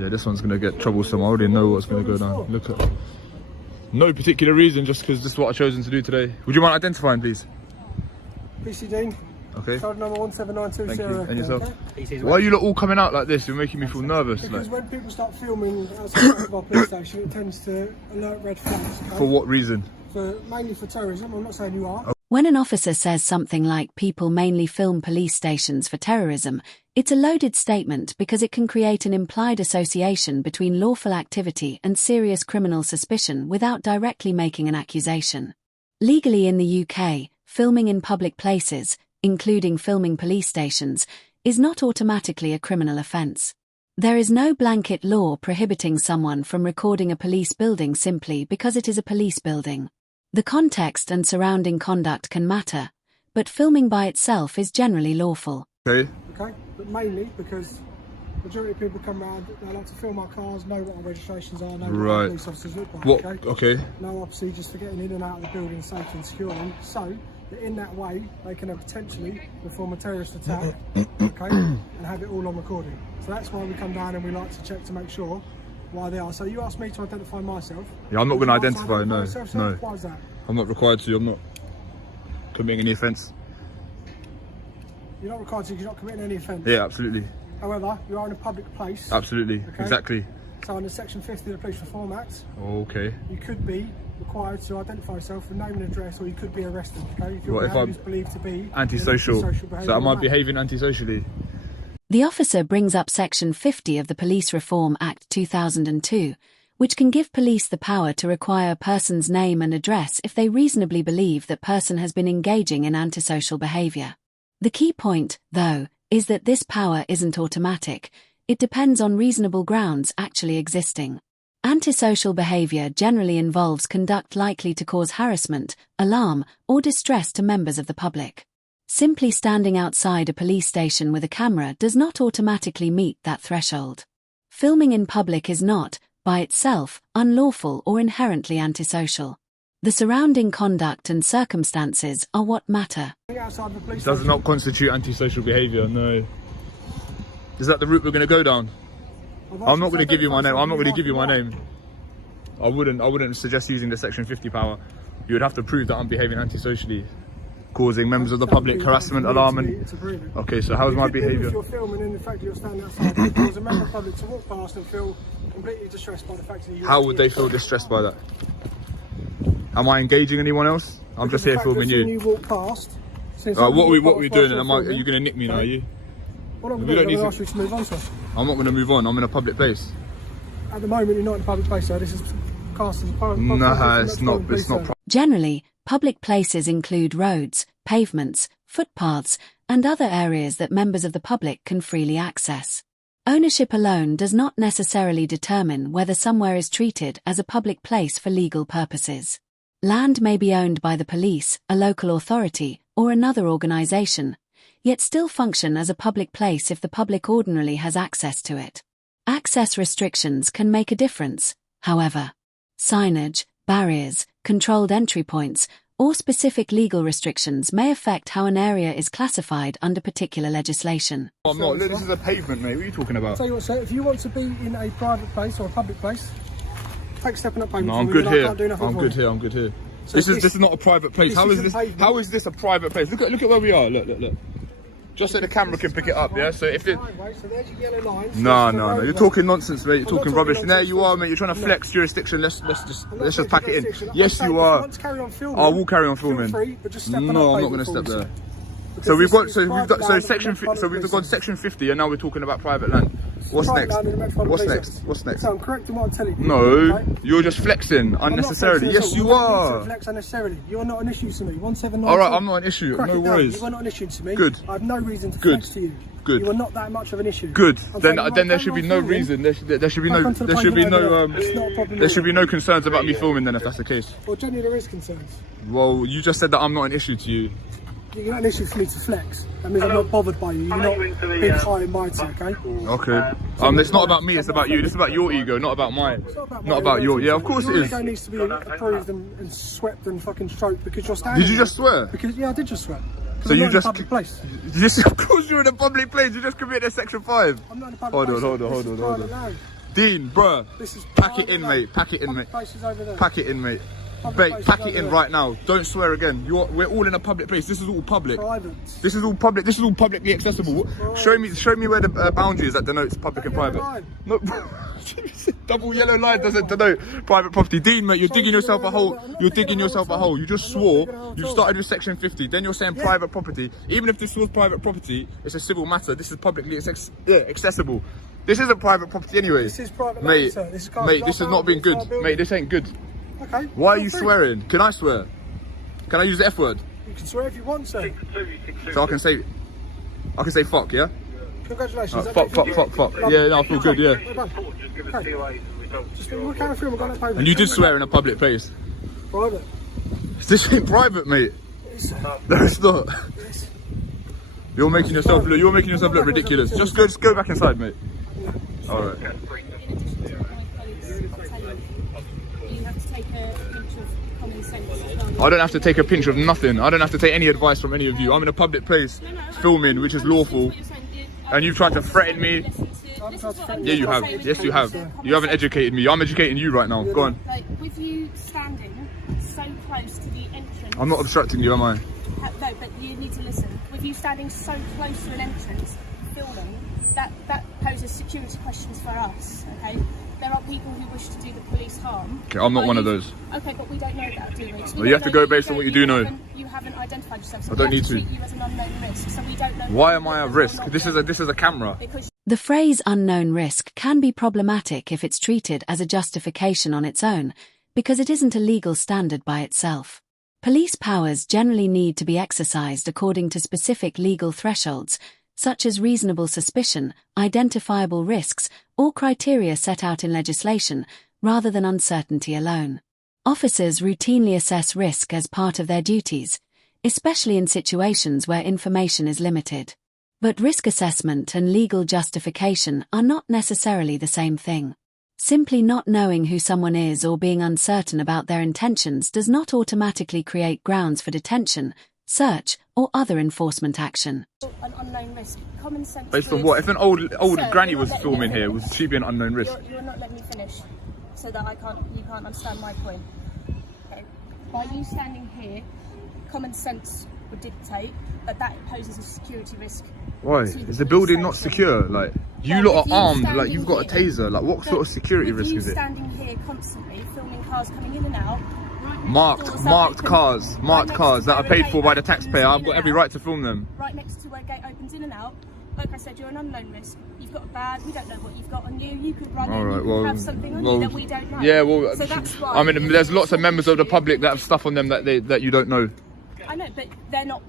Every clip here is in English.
Yeah, this one's gonna get troublesome. I already know what's gonna go down. Look at, no particular reason, just because this is what I've chosen to do today. Would you mind identifying, please? PC Dean. Okay. Card number 17920. Thank you. And yourself? Okay. Why are you lot all coming out like this? You're making me feel nervous. Because like. when people start filming outside of our police station, it tends to alert red flags. Okay? For what reason? Mainly for terrorism. I'm not saying you are. When an officer says something like people mainly film police stations for terrorism, it's a loaded statement because it can create an implied association between lawful activity and serious criminal suspicion without directly making an accusation. Legally in the UK, filming in public places, including filming police stations, is not automatically a criminal offence. There is no blanket law prohibiting someone from recording a police building simply because it is a police building. The context and surrounding conduct can matter, but filming by itself is generally lawful. Okay. Okay, but mainly because the majority of people come around, they like to film our cars, know what our registrations are, know what our police officers look like. What? Okay? Okay. No procedures for getting in and out of the building safe and securely. So that in that way, they can potentially perform a terrorist attack, okay, and have it all on recording. So that's why we come down and we like to check to make sure why they are. So you asked me to identify myself. Yeah, I'm not going to identify, no. Myself, no. Why is that? I'm not required to, I'm not committing any offence. You're not required to because you're not committing any offence? Yeah, absolutely. However, you are in a public place. Absolutely, okay? Exactly. So under Section 50 of the Police Reform Act, okay, you could be required to identify yourself with name and address, or you could be arrested, okay? If you're what if I'm believed to be antisocial? So am I behaving antisocially? The officer brings up Section 50 of the Police Reform Act 2002, which can give police the power to require a person's name and address if they reasonably believe that person has been engaging in antisocial behaviour. The key point, though, is that this power isn't automatic. It depends on reasonable grounds actually existing. Antisocial behaviour generally involves conduct likely to cause harassment, alarm, or distress to members of the public. Simply standing outside a police station with a camera does not automatically meet that threshold. Filming in public is not, by itself, unlawful or inherently antisocial. The surrounding conduct and circumstances are what matter. It does not constitute antisocial behaviour, no. Is that the route we're going to go down? I'm not going to give you my name. I'm not going to give you my name. I wouldn't suggest using the Section 50 power. You would have to prove that I'm behaving antisocially, causing members of the public harassment, alarm, and... Okay, so how's my behaviour? If you're filming and the fact that you're standing outside, there's a member of the public to walk past and feel completely distressed by the fact that you're... How would they feel distressed by that? Am I engaging anyone else? I'm just here filming you. You walk past... what are we doing? Are you going to nick me now, are you? Well, I'm going to ask you to move on, sir. I'm not going to move on. I'm in a public place. At the moment, you're not in a public place, sir. This is cast as a public place. No, it's not. It's not. Generally, public places include roads, pavements, footpaths, and other areas that members of the public can freely access. Ownership alone does not necessarily determine whether somewhere is treated as a public place for legal purposes. Land may be owned by the police, a local authority, or another organisation, yet still function as a public place if the public ordinarily has access to it. Access restrictions can make a difference, however. Signage, barriers, controlled entry points, or specific legal restrictions may affect how an area is classified under particular legislation. I'm not. Look, this is a pavement, mate. What are you talking about? Tell you what, sir, if you want to be in a private place or a public place, take a step on that pavement. No, I'm good here. I'm good here. I'm good here. So this is not a private place. How is this a private place? Look at where we are. Look. Just so the camera can pick it up, yeah? So if it... So there's your yellow lines. No. You're talking nonsense, mate. You're talking rubbish. And there you are, mate. You're trying to flex jurisdiction. Let's just pack it in. Yes, you are. I will carry on filming. No, I'm not going to step there. So we've gone Section 50, and now we're talking about private land. What's next? What's next? So I'm correcting what I'm telling you. No, you're just flexing unnecessarily. Yes, you are. Flex unnecessarily. You're not an issue to me. 179. All right, I'm not an issue. No worries. You are not an issue to me. Good. I have no reason to flex to you. Good. You are not that much of an issue. Good. Then there should be no reason. There should be no concerns about me filming. Then if that's the case. Well, generally there is concerns. Well, you just said that I'm not an issue to you. You're not an issue for me to flex. That means I'm not bothered by you. You're not big, high and mighty, okay? Okay. It's not about me, it's about you. This is about your ego, not about mine. Not about your... Yeah, of course it is. Your ego needs to be approved and swept and fucking stroked because you're standing... Did you just swear? Because, yeah, I did just swear. So you just... public place. Yes, of course you're in a public place. You just committed a Section 5. I'm not in a public place. Hold on. Dean, bruh. This is Pack it private in, land. mate. Pack it in, mate. Public places over there. Pack it in, mate. Public Mate, places pack over it in there. right now. Don't swear again. We're all in a public place. This is all public. Private. This is all public. This is all publicly accessible. Show me where the boundary is that denotes public and private. Line. No, double yellow line doesn't denote private property. Dean, mate, you're digging yourself a hole. You're digging yourself a hole. You just swore. You started with section 50. Then you're saying private property. Even if this was private property, it's a civil matter. This is publicly accessible. This isn't private property anyway. This is private mate. land, sir. This is Mate, this has not been good. Mate, this ain't good. Okay. Why are you swearing? Can I swear? Can I use the F word? You can swear if you want, sir. So I can say fuck, yeah? Congratulations. Fuck. Yeah, no, I feel good, yeah. Okay. Just we'll carry through. We've got that paper. And you did swear in a public place. Private. This ain't private, mate. No, it's not. You're making yourself look ridiculous. Just go back inside, mate. All right. I don't have to take a pinch of nothing. I don't have to take any advice from any of you. I'm in a public place filming, which is lawful. And you've tried to threaten me. Yeah, you have. Yes, you have. You haven't educated me. I'm educating you right now. Go on. Like, with you standing so close to the entrance... I'm not obstructing you, am I? No, but you need to listen. With you standing so close to an entrance, filming, that poses security questions for us, okay? There are people who wish to do the police harm. Okay, I'm not one of those. Okay, but we don't know that, do we? Well, you have to go based on what you do know. You haven't identified yourself, so I don't need to. treat you as an unknown risk, so we don't know... Why am I at risk? This is a camera. Because The phrase unknown risk can be problematic if it's treated as a justification on its own, because it isn't a legal standard by itself. Police powers generally need to be exercised according to specific legal thresholds, such as reasonable suspicion, identifiable risks, or criteria set out in legislation, rather than uncertainty alone. Officers routinely assess risk as part of their duties, especially in situations where information is limited. But risk assessment and legal justification are not necessarily the same thing. Simply not knowing who someone is or being uncertain about their intentions does not automatically create grounds for detention, search, or other enforcement action. an unknown risk. Common sense. Based on would- what? If an old Sir, granny you're was not letting filming me here, finish. would she be an unknown risk? You're not letting me finish, so that you can't understand my point. Okay. By you standing here, common sense would dictate that poses a security risk. Why? to Is the police building not station. secure? Like, you But lot if are you armed, like standing you've got a here- taser. Like, what But sort of security with risk you is it? standing here constantly, filming cars coming in and out. right next to Marked doors that cars right next to that are where a paid gate for by the opens taxpayer. in I've and got every out. right to film them. Right next to where a gate opens in and out. Like I said, you're an unknown risk. You've got a bag. We don't know what you've got on you. You could run All in. right, You could well, have something on you that we don't know. Yeah, well, So that's why. I mean, there's lots of members of the public that have stuff on them that you don't know. I know, but they're not.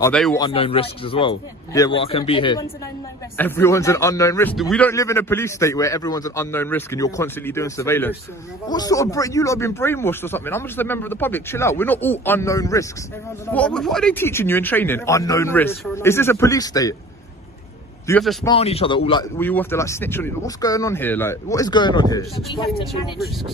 Are they all posing unknown themselves risks right as well? in front of Yeah, you. well, I can be here. Everyone's an unknown risk. Everyone's an unknown risk. We don't live in a police state where everyone's an unknown risk and you're constantly doing surveillance. What sort of you lot have been brainwashed or something? I'm just a member of the public. Chill out. We're not all unknown risks. What are they teaching you in training? Unknown risk. Is this a police state? Do you have to spy on each other? All like we all have to like snitch on each other? What's going on here? Like, what is going on here? So we have to manage risk.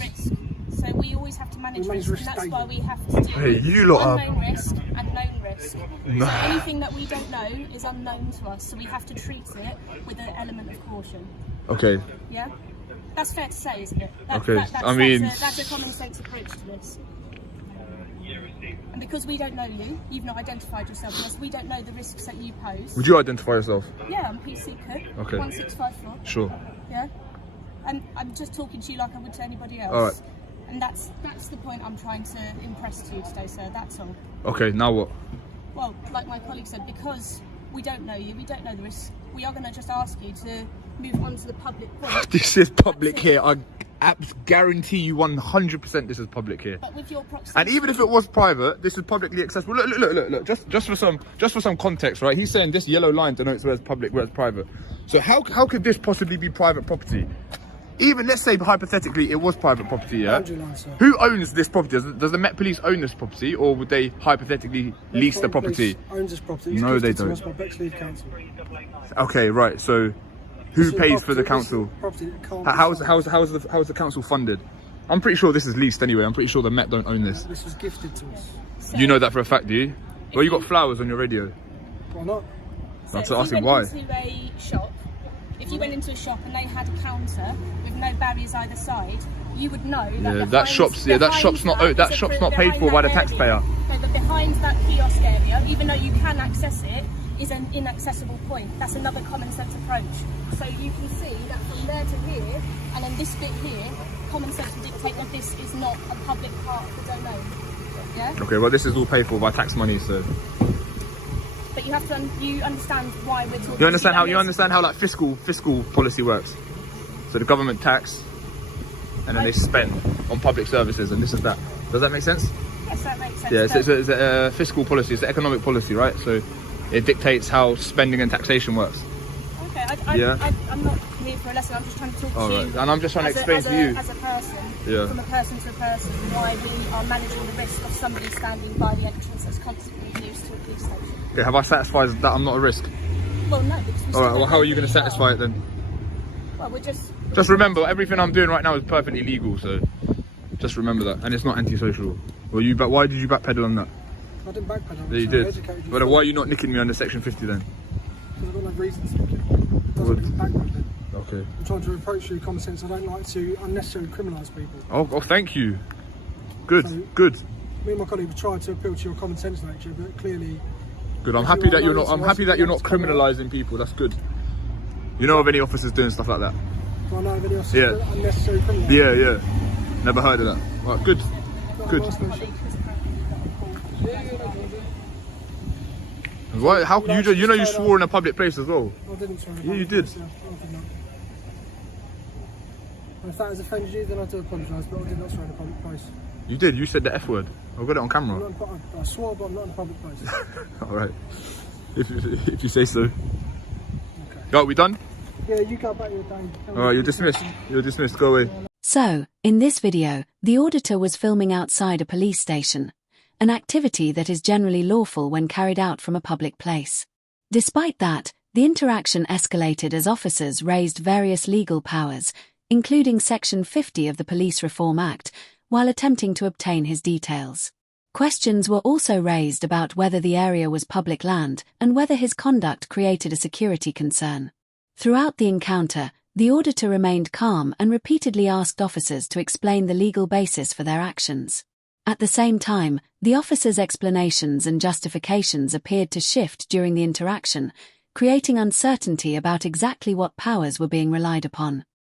So we always have to manage risk, and that's why we have to do Hey, you lot are- unknown risk and known risk. No. So anything that we don't know is unknown to us, so we have to treat it with an element of caution. Okay. Yeah? That's fair to say, isn't it? Okay, I mean- that's a common sense approach to this. And because we don't know you, you've not identified yourself with us, we don't know the risks that you pose. Would you identify yourself? Yeah, I'm PC Cook, Okay. 1654. Sure. Yeah? And I'm just talking to you like I would to anybody else. All right. And that's the point I'm trying to impress to you today, sir. That's all. Okay, now what? Well, like my colleague said, because we don't know you, we don't know the risks, we are going to just ask you to move on to the public point. This is public here. I guarantee you 100% this is public here. But with your proximity... And even if it was private, this is publicly accessible. Look. Just for some context, right? He's saying this yellow line denotes where it's public, where it's private. So how could this possibly be private property? Even let's say hypothetically it was private property, yeah? Who owns this property? Does the Met Police own this property, or would they hypothetically lease the property? Owns this property. It's No, they gifted to don't. us by Bexley Council. Okay, right. So who This is pays for the property- this is council? property that can't be How's the council funded? I'm pretty sure this is leased anyway. I'm pretty sure the Met don't own this. This was gifted to us. So, You know that for a fact, do you? Well, you got flowers on your radio. Why not? so That's if asking you why. went into a shop, if you went into a shop and they had a counter with no barriers either side, you would know that that shop's not paid for by the taxpayer. No, but behind that kiosk area, even though you can access it, is an inaccessible point. That's another common sense approach. So you can see that from there to here, and then this bit here, common sense will dictate that this is not a public part of the domain. Yeah? Okay, well this is all paid for by tax money, so. But you have to, you understand why we're talking. You understand how like fiscal policy works. So the government tax, and then they spend on public services, and this is that. Does that make sense? Yes, that makes sense. Yeah, so it's a fiscal policy, it's an economic policy, right? So it dictates how spending and taxation works. Okay, I'm not here for a lesson, I'm just trying to talk to you. Right. And I'm just trying to explain to you. As a person, Yeah. from a person to a person, why we are managing the risk of somebody standing by the entrance that's constantly used to a police station. Okay, have I satisfied that I'm not a risk? Well, no, because we Alright, well how are you going to satisfy it then? Well, we're just... Just remember, everything I'm doing right now is perfectly legal, so just remember that. And it's not antisocial. Well, why did you backpedal on that? I didn't backpedal. Yeah, you did. But why are you not nicking me under section 50 then? Because I've got no reason to nick it. Doesn't mean backpedaling. Okay. I'm trying to approach you with common sense. I don't like to unnecessarily criminalise people. Oh, thank you. Good, So- good. Me and my colleague have tried to appeal to your common sense nature, but clearly... Good. I'm happy that you're not criminalising people. That's good. You know of any officers doing stuff like that? Do I know of any officers Yeah. that are unnecessary criminals? Yeah. Never heard of that. Right, good. Good. Why? How can you? You know you swore in a public place as well. I didn't swear. Yeah, you did. I did not. And if that has offended you, then I do apologise, but I did not swear in a public place. You did. You said the F word. I've got it on camera. I swore, but I'm not in a public place. All right. If you say so. Okay. Right, we done? Yeah, you go back your day. All right, you're dismissed. You're dismissed. Go away. So, in this video, the auditor was filming outside a police station, an activity that is generally lawful when carried out from a public place. Despite that, the interaction escalated as officers raised various legal powers, including Section 50 of the Police Reform Act, while attempting to obtain his details. Questions were also raised about whether the area was public land and whether his conduct created a security concern. Throughout the encounter, the auditor remained calm and repeatedly asked officers to explain the legal basis for their actions. At the same time, the officers' explanations and justifications appeared to shift during the interaction, creating uncertainty about exactly what powers were being relied upon.